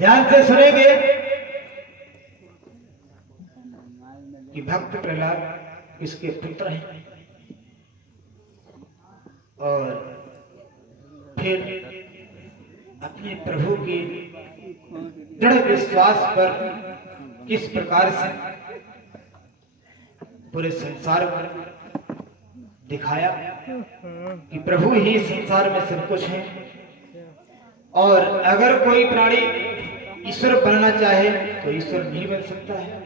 ध्यान से सुनेंगे कि भक्त प्रहलाद इसके पुत्र हैं और फिर अपने प्रभु के दृढ़ विश्वास पर किस प्रकार से पूरे संसार को दिखाया कि प्रभु ही संसार में सब कुछ है। और अगर कोई प्राणी ईश्वर बनना चाहे तो ईश्वर नहीं बन सकता है,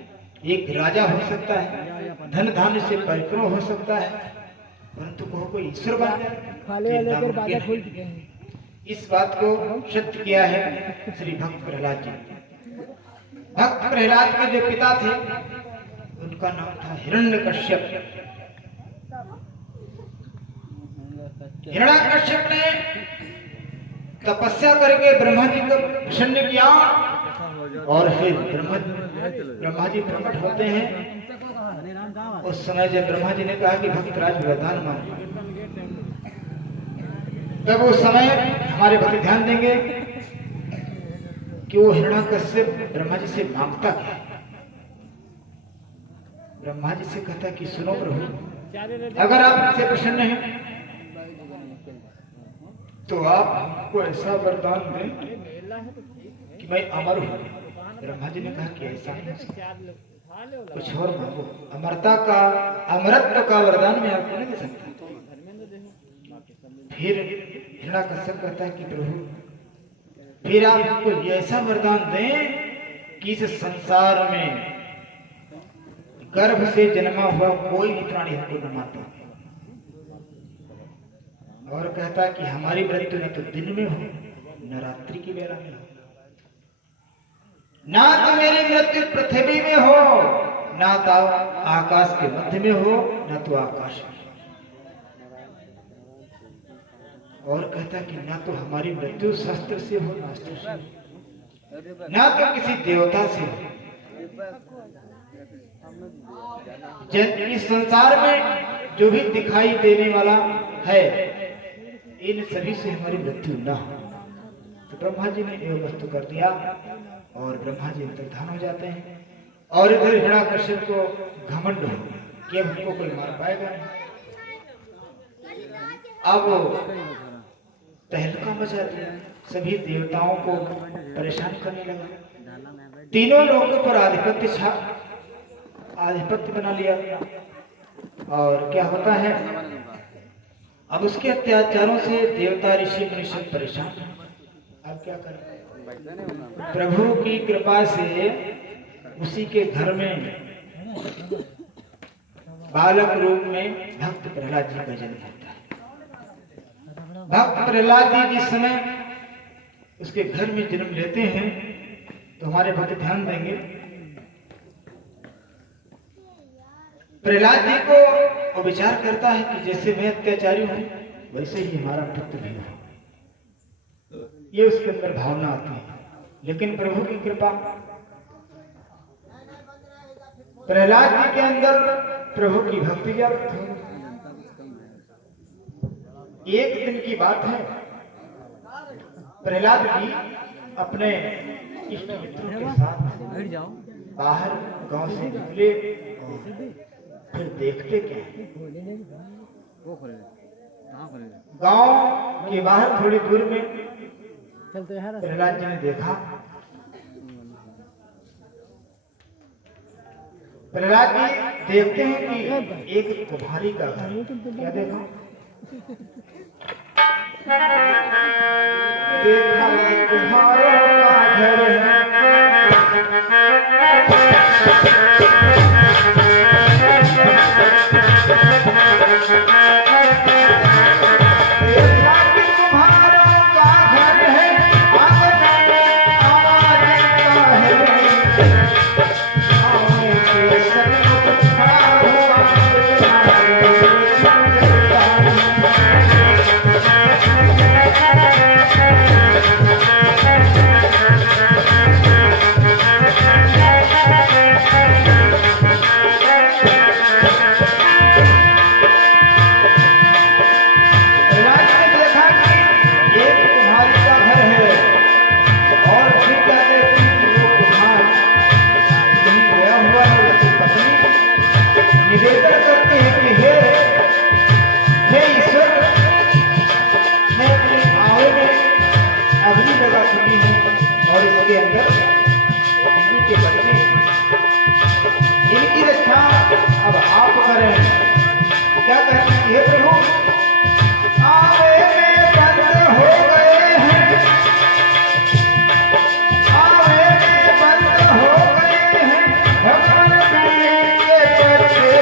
एक राजा हो सकता है, धन धान्य से परिपूर्ण हो सकता है, परंतु कोई ईश्वर बन जाए इस बात को सत्य किया है श्री भक्त प्रहलाद जी। भक्त प्रहलाद के जो पिता थे उनका नाम था हिरण्यकश्यप। हिरण्यकश्यप ने तपस्या करके ब्रह्मा जी को प्रसन्न किया और फिर ब्रह्मा जी प्रकट होते हैं। उस समय जब ब्रह्मा जी ने कहा कि भक्तराज वरदान मांगो, तब उस समय हमारे भक्त ध्यान देंगे कि वो हिरण्यकश्यप ब्रह्मा जी से मांगता क्या। ब्रह्मा जी से कहता कि सुनो प्रभु, अगर आप मुझसे प्रसन्न हैं तो आप हमको ऐसा वरदान दें कि मैं अमर हूं। ब्रह्मा जी ने कहा कि ऐसा नहीं, कुछ और मांगो। अमरता का, अमरत्व का वरदान मैं आपको नहीं दे सकता। फिर हिरण्यकश्यप कहता है कि प्रभु फिर आप हमको ऐसा वरदान दें कि इस संसार में गर्भ से जन्मा हुआ कोई भी प्राणी हमको न मारता। और कहता कि हमारी मृत्यु न तो दिन में हो न रात्रि की बेला में हो, ना तो मेरी मृत्यु पृथ्वी में हो, ना तो आकाश के मध्य में हो, ना तो आकाश में। और कहता कि ना तो हमारी मृत्यु शस्त्र से हो, ना अस्त्र से हो, ना तो किसी देवता से हो। इस संसार में जो भी दिखाई देने वाला है इन सभी से हमारी मृत्यु न हो। तो ब्रह्मा जी ने यह वस्तु कर दिया और ब्रह्मा जी अंतर्धान हो जाते हैं। और इधर हिरण्यकश्यप को घमंड हो गया कि अब हमको कोई मार पाएगा नहीं। अब तहलका मचा दिया, सभी देवताओं को परेशान करने लगा, तीनों लोगों पर आधिपत्य बना लिया। और क्या होता है, अब उसके अत्याचारों से देवता ऋषि मुनि सब परेशान। अब क्या करें? प्रभु की कृपा से उसी के घर में बालक रूप में भक्त प्रहलाद जी का जन्म होता है। भक्त प्रहलाद जी जिस समय उसके घर में जन्म लेते हैं तो हमारे भक्त ध्यान देंगे, प्रहलाद जी को विचार करता है कि जैसे मैं अत्याचारी हूं वैसे ही हमारा पुत्र भी हो। ये उसके अंदर भावना आती है। लेकिन प्रभु की कृपा, प्रहलाद जी के अंदर प्रभु की भक्ति जागृत हो। एक दिन की बात है, प्रहलाद जी अपने इष्ट मित्रों के साथ बाहर गांव से निकले। फिर देखते क्या, गांव के बाहर थोड़ी दूर में प्रहलाद जी ने देखा, प्रहलाद जी देखते हैं कि एक कुम्हारी का घर। क्या देखा? देखा कुम्हारों का घर है। चुकी हूँ और इसके अंदर बिल्ली के बच्चे, इनकी रक्षा अब आप करें। क्या कहते हैं हे प्रभु, आवे में बंद हो गए हैं, आवे में बंद हो गए हैं भगवान के बच्चे,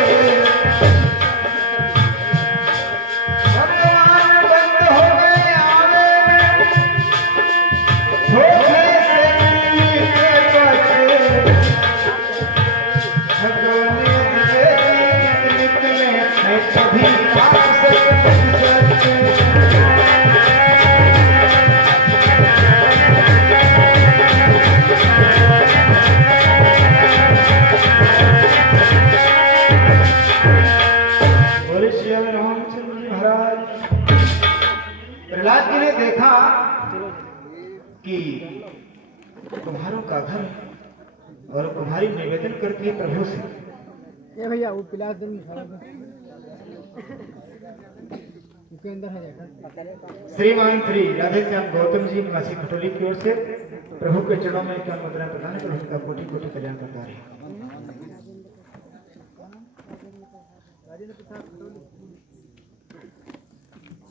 भगवान बंद हो गए आवे में, धोखे से बिल्ली के बच्चे, भगवान दिए निकले हैं सभी आपसे सच्चे। बोले श्री रामचंद्र जी महाराज। प्रहलाद जी ने देखा कि तुम्हारों का घर है और तुम्हारी निवेदन करती है प्रभु से। ये भैया वो पिला दिन उसके अंदर है। श्रीमान श्री राधे श्याम गौतम जी निवासी खटोली की ओर से प्रभु के चरणों में क्या मुद्रा प्रदान कर उनका कोटि कोटि कल्याण करता रहे।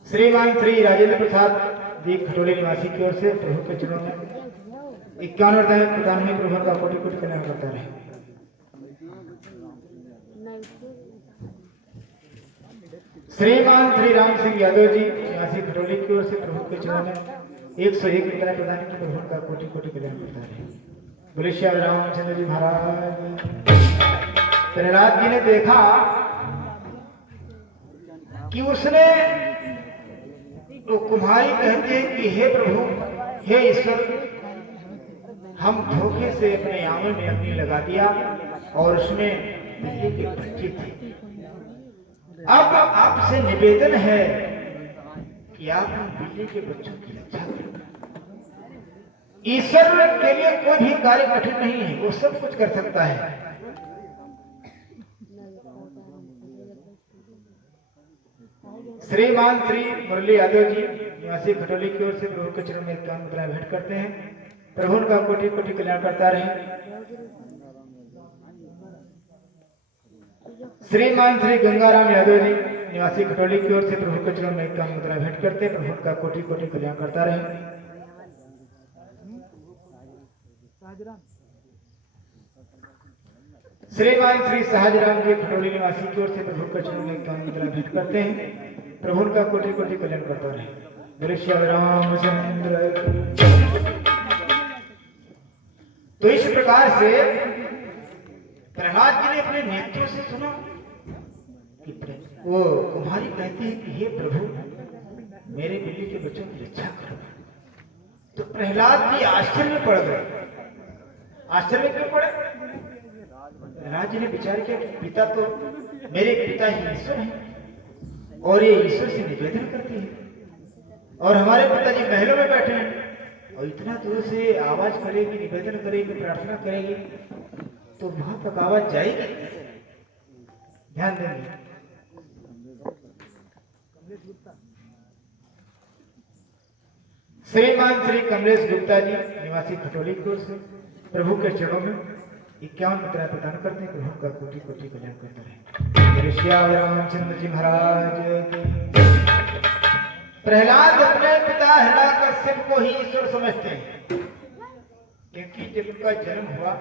श्रीमान श्री राजेंद्र प्रसाद जी खटोली निवासी की ओर से प्रभु के चरणों में 51 वरदाएं प्रदान में प्रभु का कोटि कोटि कल्याण करता रहे। श्रीमान श्री राम सिंह यादव जी निवासी खटोली की ओर से प्रभु के चरणों में 101 वरदाएं प्रदान की प्रभु का कोटि कोटि कल्याण करता रहे। बोले श्री रामचंद्र जी महाराज। प्रहलाद जी ने देखा कि उसने तो कुम्हारी कहती है कि हे प्रभु, हे ईश्वर, हम धोखे से अपने आंगन में अग्नि लगा दिया और उसमें बिल्ली के बच्चे थे। अब आपसे निवेदन है कि आप उन बिल्ली के बच्चों की रक्षा करें। ईश्वर के लिए कोई भी कार्य कठिन नहीं है, वो सब कुछ कर सकता है। श्रीमान श्री मुरली यादव जी निवासी खटोली की ओर से प्रभु के चरण में 51 मुद्राएं भेंट करते हैं। प्रभु उनका कोटि कोटि कल्याण करता रहे। श्रीमान श्री गंगाराम यादव जी निवासी खटोली की ओर से प्रभु के चरण में 51 मुद्राएं भेंट करते हैं। प्रभु का कोटि कोटि कल्याण करता रहे। श्रीमान श्री सहजराम जी खटोली निवासी की ओर से प्रभु के चरण में 51 मुद्राएं भेंट करते हैं। प्रभु का कोटि कोटि कल्याण करता रहे। बोले श्री रामचंद्र। तो इस प्रकार से प्रहलाद जी ने अपने नेत्रों से सुना कि वो कुम्हारी कहती है कि हे प्रभु, मेरे बिल्ली के बच्चों की रक्षा करो। तो प्रहलाद जी आश्चर्य में पड़ गए। आश्चर्य में क्यों पड़े? प्रहलाद जी ने विचार किया कि पिता तो मेरे पिता ही ईश्वर हैं और ये ईश्वर से निवेदन करती है और हमारे पिताजी महलों में बैठे हैं और इतना दूर से आवाज करेगी, निवेदन करेगी, प्रार्थना करेगी तो वहां तक आवाज जाएगी। ध्यान देंगे। श्रीमान श्री कमलेश गुप्ता जी निवासी खटोली की ओर से प्रभु के चरणों में 51 मुद्राएं प्रदान करते हैं। प्रभु का कोटि कोटि कल्याण करता रहे। श्री रामचंद्र जी महाराज। प्रहलाद अपने पिता हिरण्यकश्यप को ही ईश्वर समझते हैं, क्योंकि जब उनका जन्म हुआ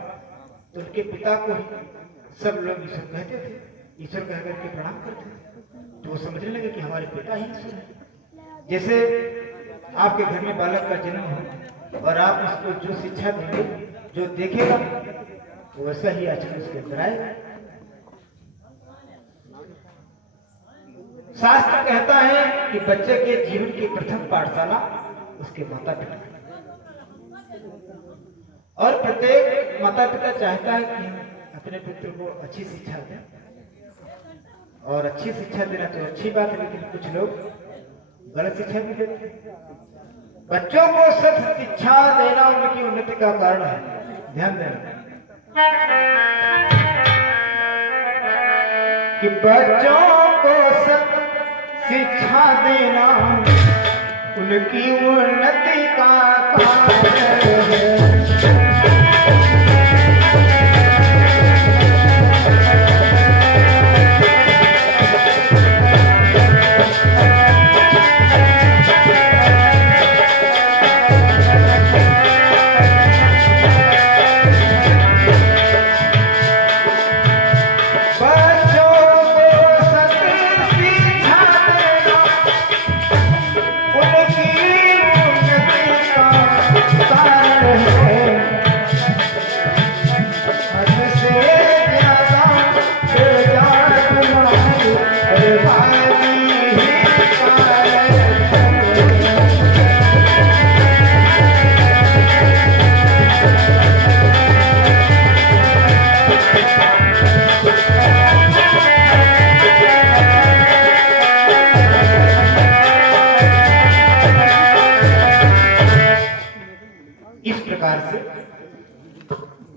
तो उनके पिता को सब लोग ईश्वर कहते थे, ईश्वर कह करके प्रणाम करते थे। तो वो समझने लगे कि हमारे पिता ही ईश्वर है। जैसे आपके घर में बालक का जन्म हो और आप उसको जो शिक्षा देंगे, जो देखेगा वो वैसा ही आचरण उसके अंदर आएगा। शास्त्र कहता है कि बच्चे के जीवन की प्रथम पाठशाला उसके माता पिता, और प्रत्येक माता पिता चाहता है कि अपने पुत्र को अच्छी शिक्षा दें, और अच्छी शिक्षा देना तो अच्छी बात है, लेकिन कुछ लोग गलत शिक्षा भी देते हैं। बच्चों को सत शिक्षा देना उनकी उन्नति का कारण है। ध्यान देना कि बच्चों को सत शिक्षा देना उनकी उन्नति का कारण है।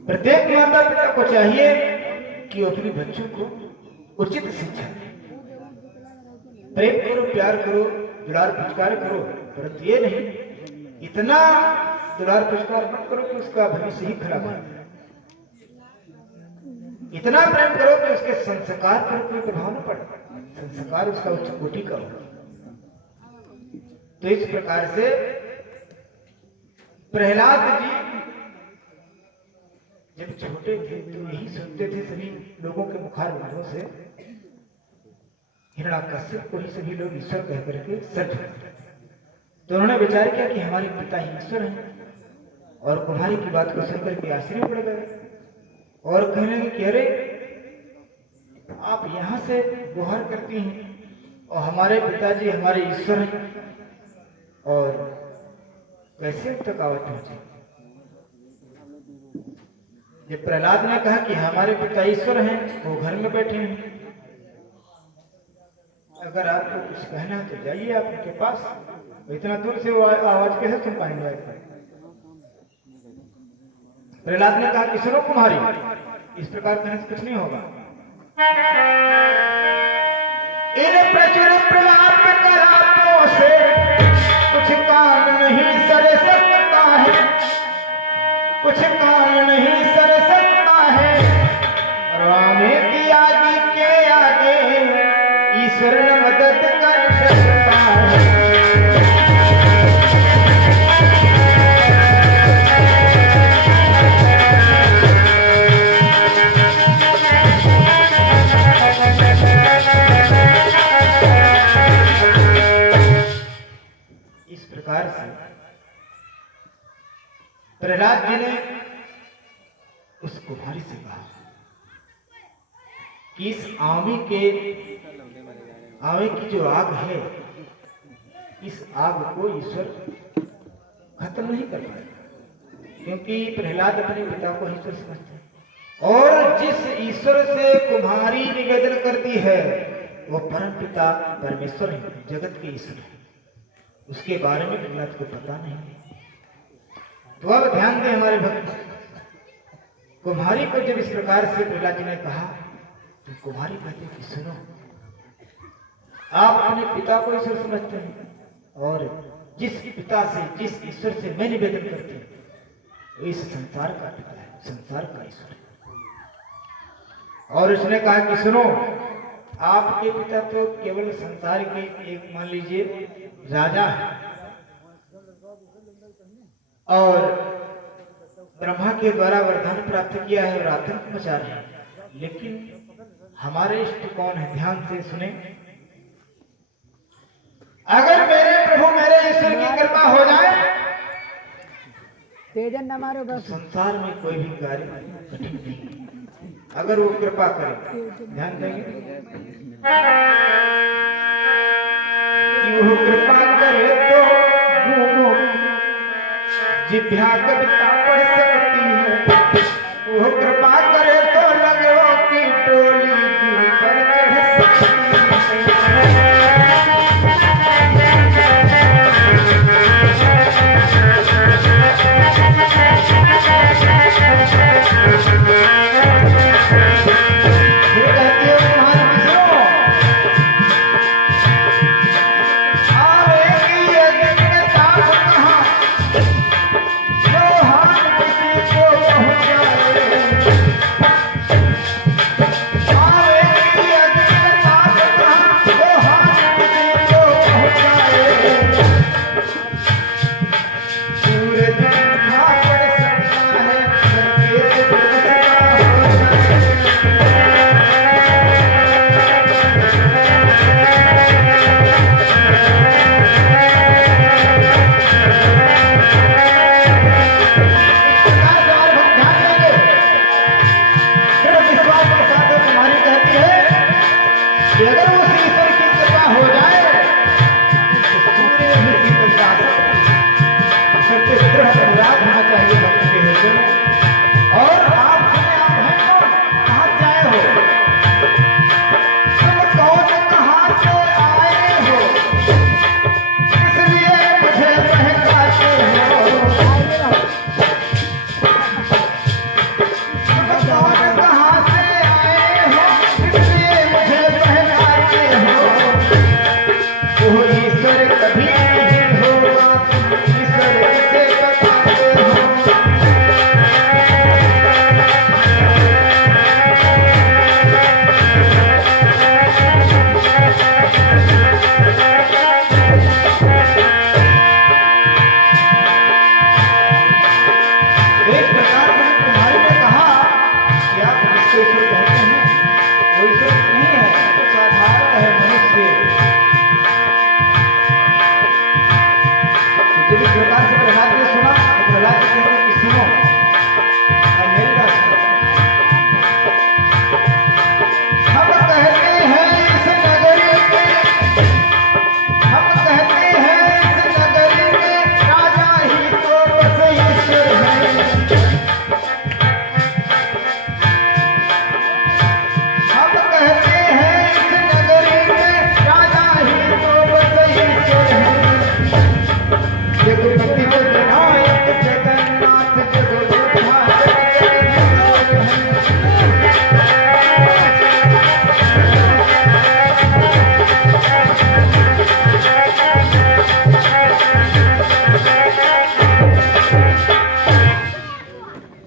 प्रत्येक माता पिता को चाहिए कि वो अपने बच्चों को उचित शिक्षा दे। प्रेम करो, प्यार करो, दुलार पुचकार करो, परंतु ये नहीं इतना दुलार पुचकार मत करो कि उसका भविष्य ही खराब हो। इतना प्रेम करो कि उसके संस्कार पर कोई प्रभाव न पड़े, संस्कार उसका उच्च कोटि का हो। तो इस प्रकार से प्रहलाद जी जब छोटे थे तो यही सुनते थे सभी लोगों के मुखार बिंदों से, हिरण्याकश्यप को ही सभी लोग ईश्वर कह करके सर झुकाते थे। तो उन्होंने विचार किया कि हमारे पिता ही ईश्वर हैं, और कुम्हारी की बात को सुनकर के आश्चर्य पड़ गए और कहने लगे कि अरे आप यहाँ से गुहार करती हैं और हमारे पिताजी हमारे ईश्वर हैं, और कैसे अब तक आवाज पहुंचे। जब प्रहलाद ने कहा कि हमारे पिता ईश्वर हैं, वो घर में बैठे हैं, अगर आपको कुछ कहना है तो जाइए आप उनके पास, इतना दूर से वो आवाज कैसे सुन पाएंगे। प्रहलाद ने कहा कि सुनो कुम्हारी, इस प्रकार कहने से कुछ नहीं होगा। इन प्रचुर प्रलाप करापों से कुछ काम नहीं सर सकता है, कुछ काम नहीं सर सकता है, रामे की आगे के आगे ईश्वर न मदद कर सकता है। इस प्रकार से प्रहलाद जी ने उस कुम्हारी से कहा कि इस आवे की जो आग है, इस आग को ईश्वर खत्म नहीं कर पाएगा, क्योंकि प्रहलाद अपने पिता को ईश्वर समझते हैं, और जिस ईश्वर से कुम्हारी निवेदन करती है वो परम पिता परमेश्वर है, जगत के ईश्वर है। उसके बारे में प्रहलाद को पता नहीं है। तो अब ध्यान दें हमारे भक्त, कुम्हारी को जब इस प्रकार से प्रहलाद जी ने कहा तो कुम्हारी कहते कि सुनो, आप अपने पिता को ईश्वर समझते हैं, और जिस पिता से, जिस ईश्वर से मैं निवेदन करती हूँ वो इस संसार का पिता है, संसार का ईश्वर है। और उसने कहा कि सुनो, आपके पिता तो केवल संसार के एक मान लीजिए राजा है, और ब्रह्मा के द्वारा वरदान प्राप्त किया है और आतंक मचा रहे हैं, लेकिन हमारे इष्ट कौन है? ध्यान से सुने। अगर मेरे प्रभु मेरे ईश्वर की कृपा हो जाए, तेजन न मारो बस, संसार में कोई भी कार्य कठिन नहीं, अगर वो कृपा करे। ध्यान देंगे कि वो कृपा करे तो जिभ्या कविता पढ़ सकती है, वो कृपा करे तो लगो की टोली की पर चढ़ सकती है। आवेगी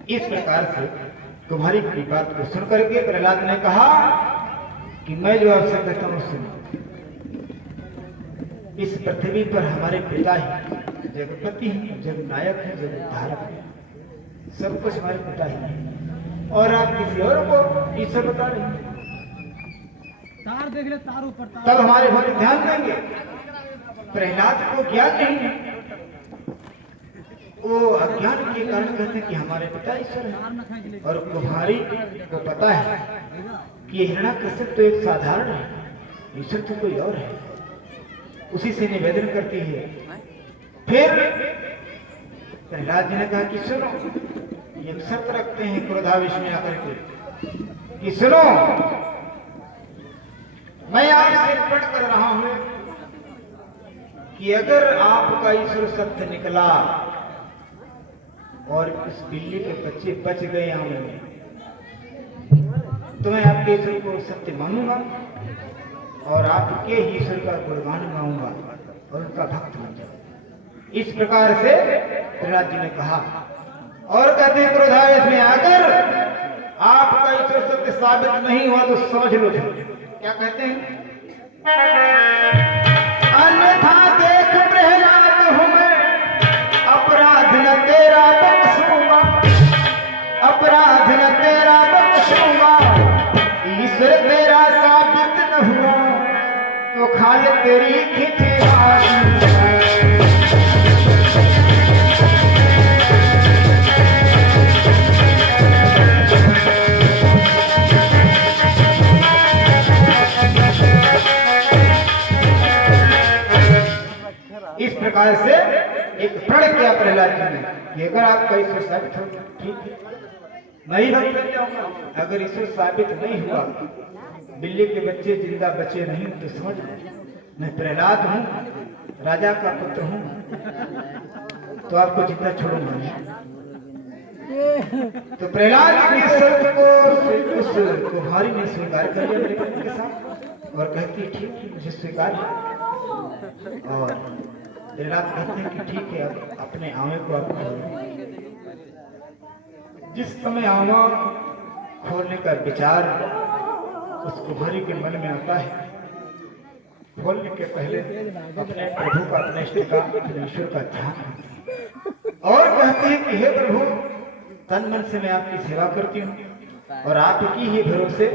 इस प्रकार से तुम्हारी की बात को सुन करके प्रहलाद ने कहा कि मैं जो आपसे कहता हूँ सुनो। इस पृथ्वी पर हमारे पिता ही जगपति हैं, जगनायक हैं, जगधारक हैं, सब कुछ हमारे पिता ही हैं और आप किसी और को ईश्वर बता रहे हैं। तार देख ले, तार ऊपर तार। तब हमारे भक्त ध्यान देंगे। प्रहलाद को ज्ञान नहीं है, वो अज्ञान के कारण कहते हैं कि हमारे पिता ईश्वर है। और कुम्हारी को पता है कि हिरण्याकश्यप तो एक साधारण है, ईश्वर तो कोई और है। उसी से निवेदन करती है। फिर प्रहलाद जी ने कहा कि सुनो, एक शर्त रखते हैं क्रोधावेश में आकर के कि सुनो, मैं आपसे प्रण कर रहा हूं कि अगर आपका ईश्वर सत्य निकला और इस बिल्ली के बच्चे बच गए आंगन में, तो मैं आपके ईश्वर को सत्य मानूंगा और आपके ही ईश्वर का गुणगान गाऊंगा और उनका भक्त बन जाऊंगा। इस प्रकार से प्रहलाद जी ने कहा। और कहते हैं क्रोधावेश में आकर आपका ईश्वर सत्य साबित नहीं हुआ तो समझ लो। क्या कहते हैं? अन्यथा देख प्रहलाद हूं मैं, अपराध न तेरा बख्शूंगा, अपराध न तेरा बख्शूंगा। ईश्वर तेरा साबित न हुआ तो खाल तेरी खिचड़ी। इस प्रकार से एक प्रण किया प्रहलाद जी ने कि अगर आपका ईश्वर साबित हो ठीक है, मैं ही भक्त बन जाऊंगा। अगर ईश्वर साबित नहीं हुआ, बिल्ली के बच्चे जिंदा बचे नहीं तो समझ मैं प्रहलाद हूँ, राजा का पुत्र हूँ, तो आपको जिंदा छोड़ूंगा नहीं। तो प्रहलाद की शर्त को उस कुम्हारी ने स्वीकार कर लिया मेरे पति के साथ और कहती ठीक है, मुझे स्वीकार है। और प्रहलाद कहते हैं कि ठीक है, अब अपने आंवे को आप खोलो। जिस समय आंवा खोलने का विचार उस कुम्हारी के मन में आता है, खोलने के पहले अपने प्रभु का, अपने इष्ट का, अपने ईश्वर का ध्यान और कहते हैं कि हे प्रभु, तन मन से मैं आपकी सेवा करती हूँ और आपकी ही भरोसे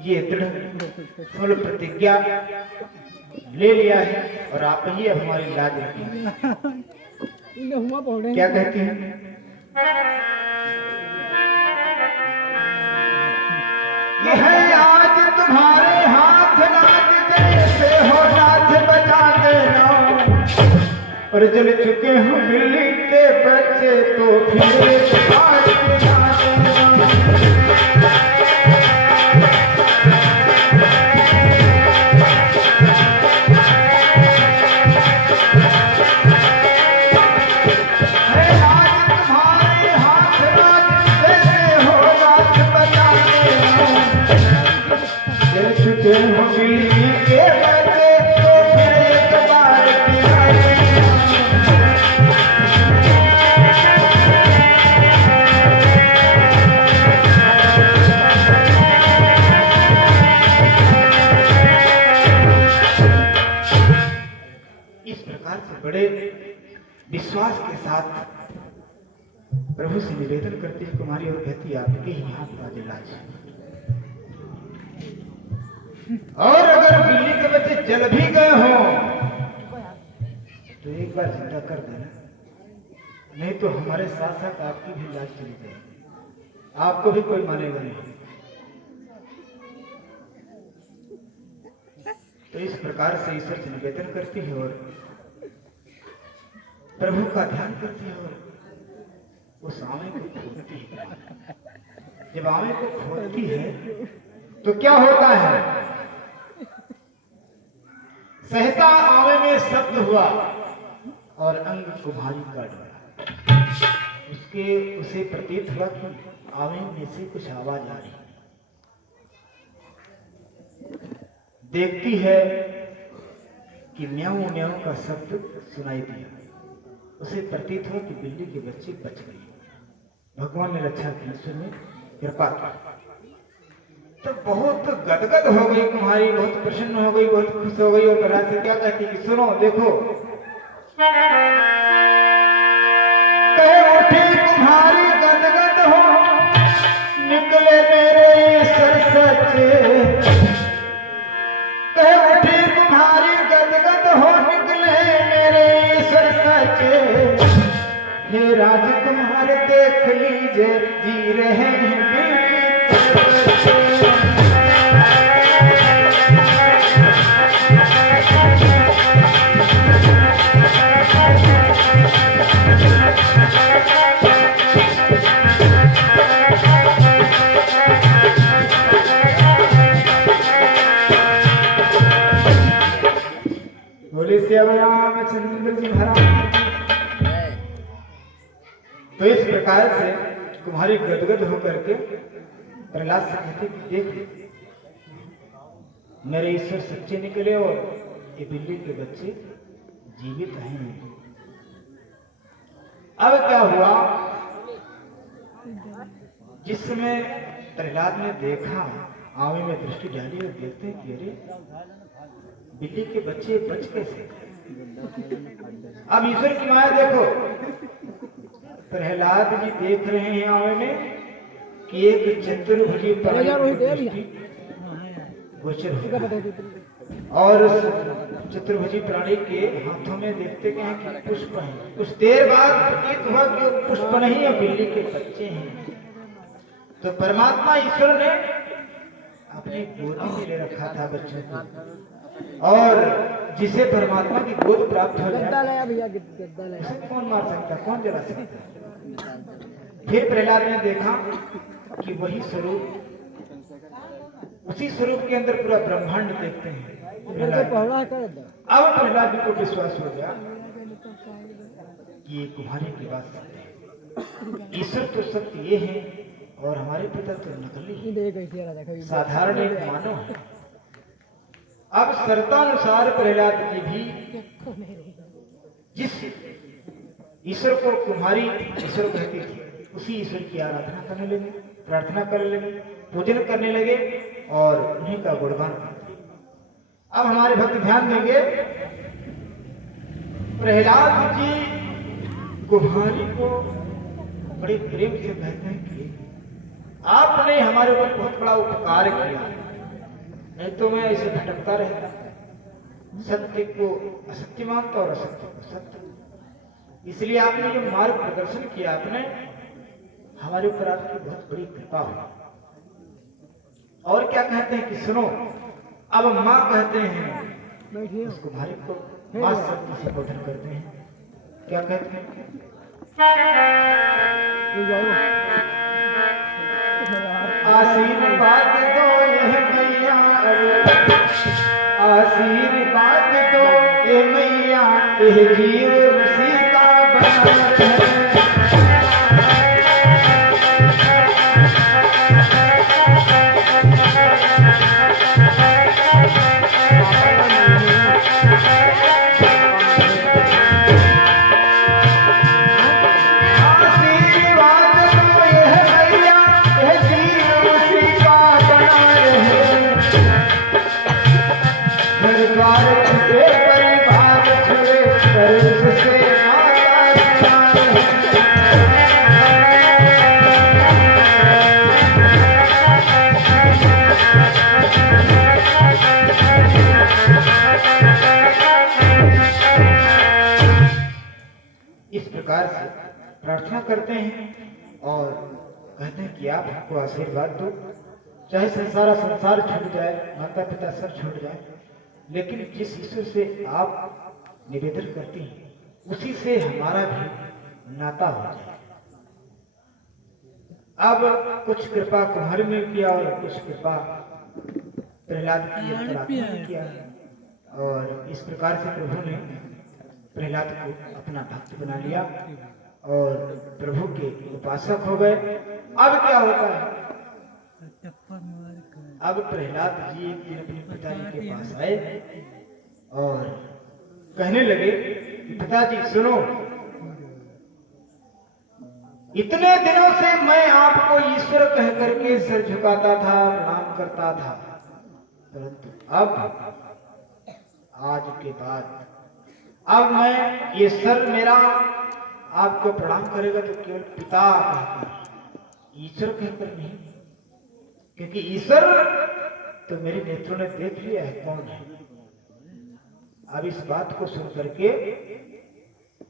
ये दृढ़ प्रतिज्ञा ले लिया है और आप ही अब हमारी लाज रखेंगे। क्या कहती हैं? ये है आज तुम्हारे हाथ, नाथ जैसे हो नाथ बचा देना, और जल चुके हो बिल्ली के बच्चे तो फिर आज बचा देना। बड़े विश्वास के साथ प्रभु से निवेदन करती है कुमारी और कहती है आपके ही हाथ का इलाज। और अगर बिल्ली के बच्चे जल भी गए हो तो एक बार जिंदा कर देना, नहीं तो हमारे साथ साथ आपकी भी लाज चली जाएगी, आपको भी कोई मानेगा नहीं। तो इस प्रकार से ईश्वर से निवेदन करती है और प्रभु का ध्यान करती है और उस आंवे को खोलती है। जब आंवे को खोलती है तो क्या होता है? सहता आंवे में शब्द हुआ और अंग कुम्हारी का डरा। उसे प्रतीत हुआ कि आंवे में से कुछ आवाज आ रही। देखती है कि म्याऊं म्याऊं का शब्द सुनाई दिया। उसे प्रतीत हुआ कि बिल्ली के बच्चे बच गए। भगवान ने रक्षा की, ईश्वर ने कृपा की। तो बहुत गदगद हो गई कुम्हारी, बहुत प्रसन्न हो गई, बहुत खुश हो गई और प्रहलाद से क्या कहती कि सुनो देखो, कहे उठी कुम्हारी गदगद हो, निकले मेरे ईश्वर सच्चे। कहे उठी कुम्हारी गदगद हो, निकले मेरे ईश्वर सच्चे। हे राजकुमार देख लीजिए, जी रहे हैं बोले श्याम रामचंद्र जी महाराज। तो इस प्रकार से तुम्हारी गदगद होकर के प्रहलाद से कहते कि देख मेरे ईश्वर सच्चे निकले और ये बिल्ली के बच्चे जीवित हैं। अब क्या हुआ, जिस समय प्रहलाद ने देखा, आवे में दृष्टि डाली और देखते हैं कि अरे बिल्ली के बच्चे बच कैसे। अब ईश्वर की माया देखो, प्रहलाद जी देख रहे हैं आवे में कि एक चतुर्भुजी प्राणी गोचर हो और उस चतुर्भुजी प्राणी के हाथों में देखते हैं कि पुष्प हैं। कुछ देर बाद प्रतीत हुआ कि वो पुष्प नहीं है, बिल्ली के बच्चे हैं। तो परमात्मा ईश्वर ने अपनी गोदी में ले रखा था बच्चों को, और जिसे परमात्मा की गोद प्राप्त हो जाए उसे कौन मार सकता, कौन जला सकता। फिर प्रहलाद ने देखा कि वही स्वरूप, उसी स्वरूप के अंदर पूरा ब्रह्मांड देखते हैं। अब प्रहलाद जी को विश्वास हो गया कि ये कुम्हारी की बात सत्य है, ईश्वर तो सत्य ये है और हमारे पिता तो नकली साधारण एक मानव है। अब शर्तानुसार प्रहलाद जी भी जिस ईश्वर को कुम्हारी ईश्वर कहती थी, उसी ईश्वर की आराधना करने लगे, प्रार्थना करने लगे, पूजन करने लगे और उन्हीं का गुणगान करते। अब हमारे भक्त ध्यान देंगे, प्रहलाद जी कुम्हारी को बड़े प्रेम से कहते हैं कि आपने हमारे ऊपर बहुत बड़ा उपकार किया, नहीं तो मैं ऐसे भटकता रहता, सत्य को असत्य मानता और असत्य को सत्य। इसलिए आपने जो मार्ग प्रदर्शन किया, आपने हमारे ऊपर आपकी बहुत बड़ी कृपा हुई। और क्या कहते हैं कि सुनो, अब माँ कहते हैं उस कुम्हारी को, माँ शब्द से बोधन करते हैं। क्या कहते हैं, आशीर्वाद दो यह मैया, आशीर्वाद दो ये मैया, यह जीव उसी का बना है। इस प्रकार से प्रार्थना करते हैं और कहते हैं कि आप हमको आशीर्वाद दो, चाहे संसार छूट जाए, माता पिता सब छूट जाए, लेकिन जिस ईश्वर से आप निवेदन करती हैं उसी से हमारा भी नाता हो जाए। अब कुछ कृपा कुम्हार में किया और कुछ कृपा प्रहलाद की अंतरात्मा में किया, और इस प्रकार से प्रभु ने प्रहलाद को अपना भक्त बना लिया और प्रभु के उपासक हो गए। अब क्या होता है, अब प्रहलाद जी एक दिन अपने पिताजी के पास आए और कहने लगे कि पिताजी सुनो, इतने दिनों से मैं आपको ईश्वर कह करके सिर झुकाता था, प्रणाम करता था, परंतु अब आज के बाद अब मैं ये सर मेरा आपको प्रणाम करेगा तो केवल पिता कहकर, ईश्वर कहकर नहीं, क्योंकि ईश्वर तो मेरे नेत्रों ने देख लिया है कौन है। अब इस बात को सुन करके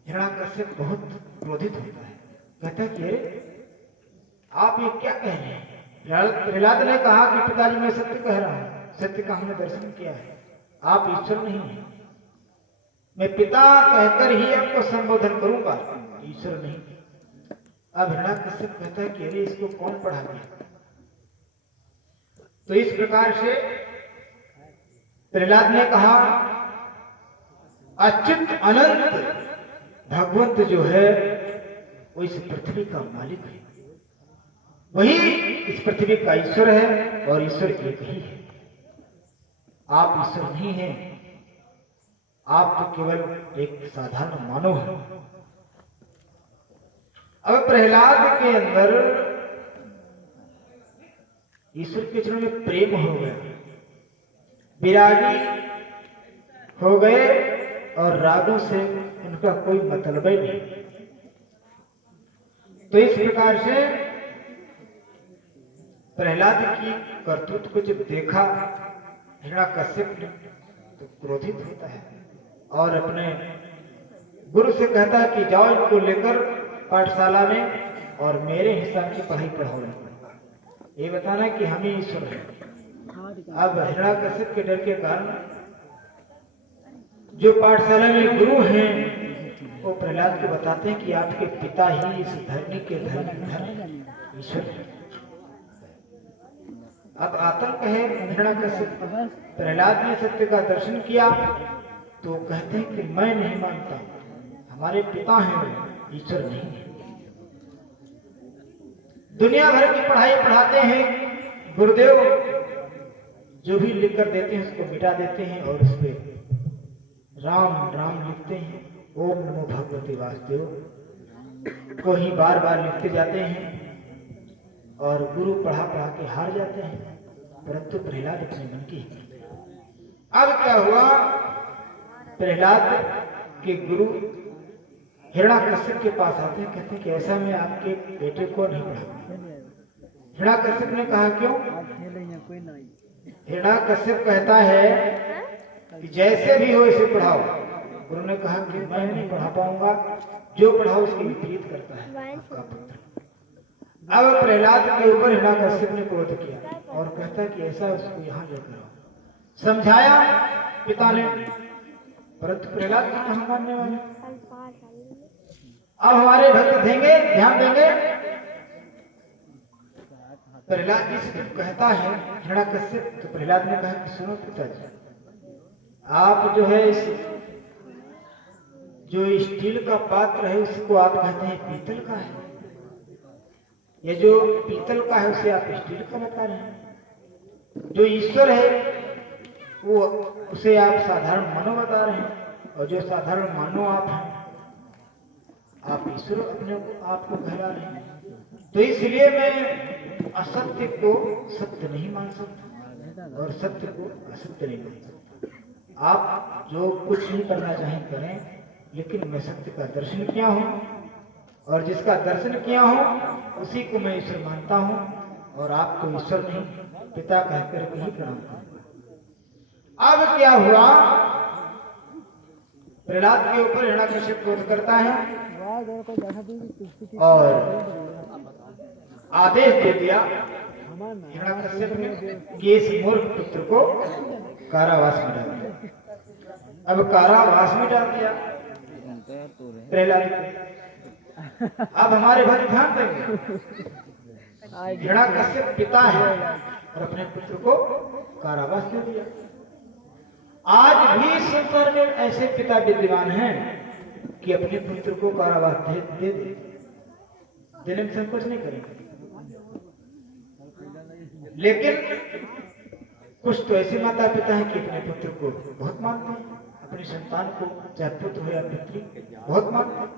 हिरण्याकश्यप बहुत क्रोधित होता है, कहता है कि अरे आप ये क्या कह रहे हैं। प्रहलाद ने कहा कि पिताजी मैं सत्य कह रहा हूं, सत्य का हमने दर्शन किया है, आप ईश्वर नहीं हैं, मैं पिता कहकर ही आपको संबोधन करूंगा, ईश्वर नहीं। अब हिरण्याकश्यप कहता है कि अरे इसको कौन पढ़ा दिया। तो इस प्रकार से प्रहलाद ने कहा अच्युत अनंत भगवंत जो है वो इस पृथ्वी का मालिक है, वही इस पृथ्वी का ईश्वर है और ईश्वर एक ही है। आप ईश्वर नहीं हैं, आप तो केवल एक साधारण मानव हैं। अब प्रहलाद के अंदर ईश्वर के चरणों में प्रेम हो गया, विरागी हो गए और रागों से उनका कोई मतलब ही नहीं। तो इस प्रकार से प्रहलाद की करतूत को जब देखा हिरण्याकश्यप ने तो क्रोधित होता है और अपने गुरु से कहता है कि जाओ इनको लेकर पाठशाला में और मेरे हिसाब की पढ़ाई पढ़ाओ, ये बताना कि हम ही ईश्वर हैं। अब हिरण्याकश्यप के डर के कारण जो पाठशाला में गुरु हैं वो प्रहलाद को बताते हैं कि आपके पिता ही इस धरनी के धर्म ईश्वर है। अब आतंक है हिरण्याकश्यप, प्रहलाद ने सत्य का दर्शन किया तो कहते हैं कि मैं नहीं मानता, हमारे पिता हैं ईश्वर नहीं है। दुनिया भर की पढ़ाई पढ़ाते हैं, गुरुदेव जो भी लिख कर देते हैं उसको मिटा देते हैं और उस पर राम राम लिखते हैं, ओम नमो भगवते वासुदेव को ही बार बार लिखते जाते हैं और गुरु पढ़ा पढ़ा के हार जाते हैं, परंतु प्रहलाद अपने मन की। अब क्या हुआ, प्रहलाद के गुरु हिरण्याकश्यप के पास आते हैं, कहते हैं कि ऐसा मैं आपके बेटे को नहीं पढ़ा। हिरण्याकश्यप ने कहा क्यों? हिरण्याकश्यप कहता है कि जैसे भी हो इसे पढ़ाओ। गुरु ने कहा कि मैं नहीं पढ़ा पाऊंगा, जो पढ़ाओ उसके विपरीत करता है आपका पुत्र। अब प्रहलाद के ऊपर हिरण्याकश्यप ने क्रोध किया और कहता है कि ऐसा उसको यहाँ लेकर आओ। समझाया पिता ने, परंतु प्रहलाद की कहाँ मानने वाले। अब हमारे भक्त देंगे, ध्यान देंगे। प्रहलाद जी से कहता है हिरण्याकश्यप, तो प्रहलाद ने कहा कि सुनो पिताजी, आप जो है इस जो स्टील का पात्र है उसको आप कहते हैं पीतल का है, ये जो पीतल का है उसे आप स्टील का बता रहे हैं। जो ईश्वर है वो उसे आप साधारण मानव बता रहे हैं, और जो साधारण मानव आप हैं आप ईश्वर अपने आप को कहला रहे हैं। तो इसलिए मैं असत्य को सत्य नहीं मान सकता और सत्य को असत्य नहीं मान सकता। आप जो कुछ भी करना चाहें करें, लेकिन मैं सत्य का दर्शन किया हूं और जिसका दर्शन किया हूं उसी को मैं ईश्वर मानता हूं, और आपको ईश्वर नहीं पिता कहकर के ही प्रणाम करता। अब क्या हुआ, प्रहलाद के ऊपर हिरण्याकश्यप क्रोध करता है और आदेश दे दिया हिरण्याकश्यप ने कि इस मूर्ख पुत्र को कारावास में डाल दिया। अब कारावास में डाल दिया प्रहलाद को। अब हमारे भक्त ध्यान देंगे, हिरण्याकश्यप पिता है और अपने पुत्र को कारावास दे दिया। आज भी संसार में ऐसे पिता विद्यमान हैं कि अपने पुत्र को कारावास दे देने में संकोच नहीं करेंगे, लेकिन कुछ तो ऐसे माता पिता हैं कि अपने पुत्र को बहुत मानते हैं, अपनी संतान को चाहे पुत्र हो या पुत्री बहुत मानते हैं।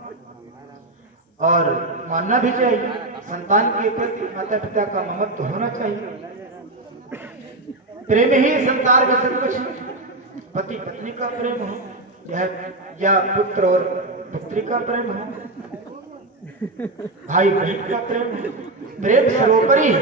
और मानना भी चाहिए। संतान के प्रति माता पिता का ममत्व होना चाहिए। प्रेम ही संसार में सब कुछ है। पति पत्नी का प्रेम हो, या पुत्र और पुत्री का प्रेम हो, भाई बहन का प्रेम हो, प्रेम सर्वोपरि है।